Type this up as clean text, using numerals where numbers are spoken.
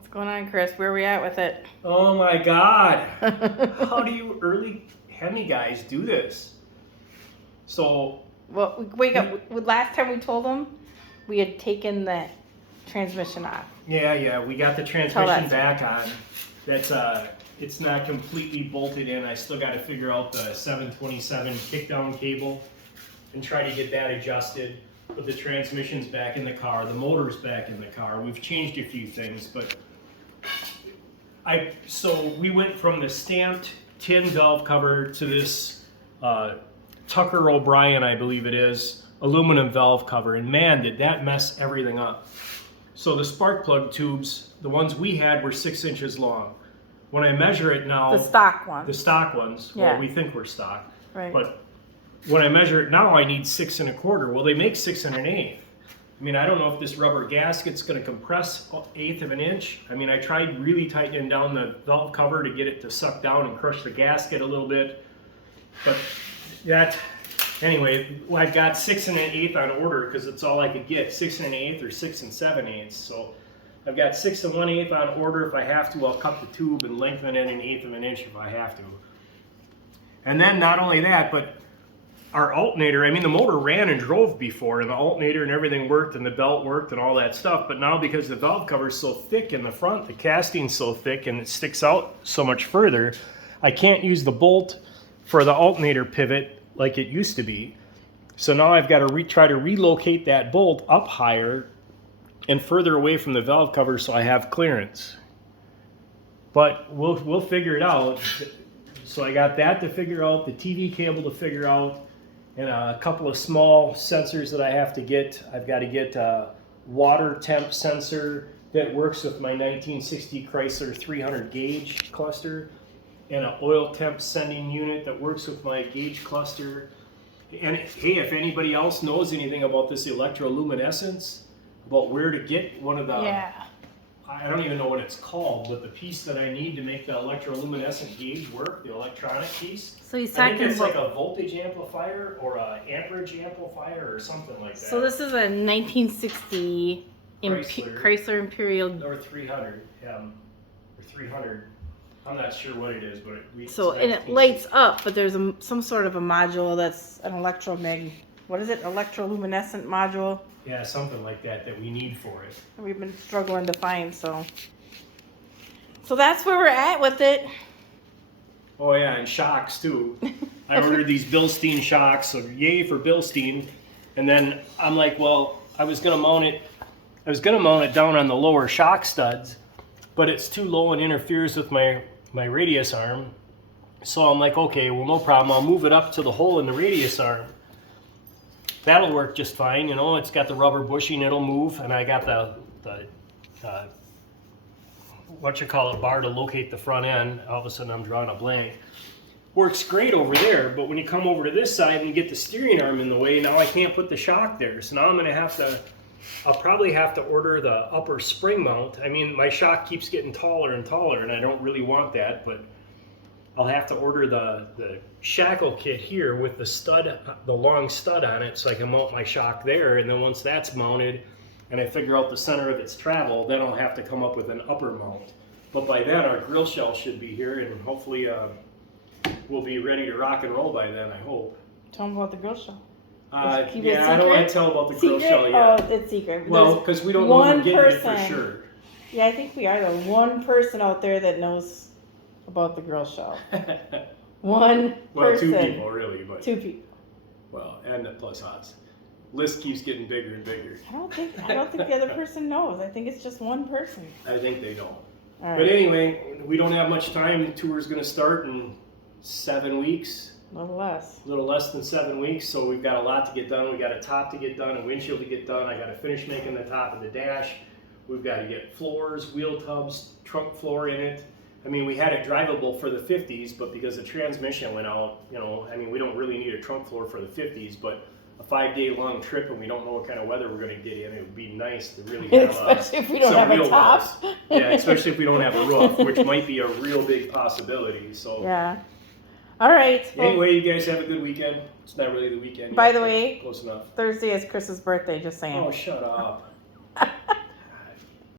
What's going on, Chris? Where are we at with it? Oh my God. How do you early Hemi guys do this? So, Well, last time we told them, we had taken the transmission off. yeah, we got the transmission back on. That's it's not completely bolted in. I still got to figure out the 727 kickdown cable and try to get that adjusted. But the transmission's back in the car, the motor's back in the car. We've changed a few things, but so we went from the stamped tin valve cover to this Tucker O'Brien, I believe it is, aluminum valve cover, and man, did that mess everything up. So the spark plug tubes, the ones we had, were 6 inches long. When I measure it now, the stock ones, well, we think we're stock, right? But when I measure it now, I need 6 1/4. Well, they make 6 1/8. I mean, I don't know if this rubber gasket's going to compress 1/8 of an inch. I mean, I tried really tightening down the valve cover to get it to suck down and crush the gasket a little bit. But anyway, I've got 6 1/8 on order because it's all I could get, 6 1/8 or 6 7/8. So I've got 6 1/8 on order. If I have to, I'll cut the tube and lengthen it 1/8 of an inch if I have to. And then not only that, but our alternator, I mean, the motor ran and drove before, and the alternator and everything worked, and the belt worked, and all that stuff. But now, because the valve cover is so thick in the front, the casting's so thick, and it sticks out so much further, I can't use the bolt for the alternator pivot like it used to be. So now I've got to try to relocate that bolt up higher and further away from the valve cover so I have clearance. But we'll figure it out. So I got that to figure out, the TV cable to figure out, and a couple of small sensors that I have to get. I've got to get a water temp sensor that works with my 1960 Chrysler 300 gauge cluster, and an oil temp sending unit that works with my gauge cluster. And hey, if anybody else knows anything about this electroluminescence, about where to get one of the, I don't even know what it's called, but the piece that I need to make the electroluminescent gauge work, the electronic piece. So he's I talking think it's about like a voltage amplifier or a amperage amplifier or something like that. So this is a 1960 Chrysler Imperial. Or 300, or 300. I'm not sure what it is, but and it lights up, but there's some sort of a module that's an electroluminescent module. Yeah, something like that we need for it. We've been struggling to find, so that's where we're at with it. Oh yeah, and shocks too. I ordered these Bilstein shocks, so yay for Bilstein. And then I'm like, well, I was gonna mount it down on the lower shock studs, but it's too low and interferes with my radius arm. So I'm like, okay, well, no problem. I'll move it up to the hole in the radius arm. That'll work just fine, you know. It's got the rubber bushing, it'll move, and I got the bar to locate the front end. All of a sudden I'm drawing a blank. Works great over there, but when you come over to this side and you get the steering arm in the way, now I can't put the shock there. So now I'll probably have to order the upper spring mount. I mean, my shock keeps getting taller and taller, and I don't really want that, but I'll have to order the shackle kit here with the long stud on it, so I can mount my shock there. And then once that's mounted and I figure out the center of its travel, then I'll have to come up with an upper mount. But by then our grill shell should be here, and hopefully we'll be ready to rock and roll by then, I hope. Tell them about the grill shell. I don't want to tell about the grill shell yet. Oh, it's secret. Well, because we don't know we're getting it for sure. Yeah, I think we are the one person out there that knows about the grill shell. One person. Well, 2 people really, but 2 people. Well, and the plus odds. List keeps getting bigger and bigger. I don't think the other person knows. I think it's just one person. I think they don't. All right. But anyway, we don't have much time. The tour's going to start in 7 weeks. A little less. A little less than 7 weeks, so we've got a lot to get done. We got a top to get done, a windshield to get done. I got to finish making the top of the dash. We've got to get floors, wheel tubs, trunk floor in it. I mean, we had it drivable for the 50s, but because the transmission went out, you know, I mean, we don't really need a trunk floor for the 50s, but a 5-day long trip and we don't know what kind of weather we're going to get in, it would be nice to really have especially if we don't have a top. Yeah, especially if we don't have a roof, which might be a real big possibility. So yeah. All right. Anyway, you guys have a good weekend. It's not really the weekend yet. By the way, close enough. Thursday is Chris's birthday, just saying. Oh, shut up.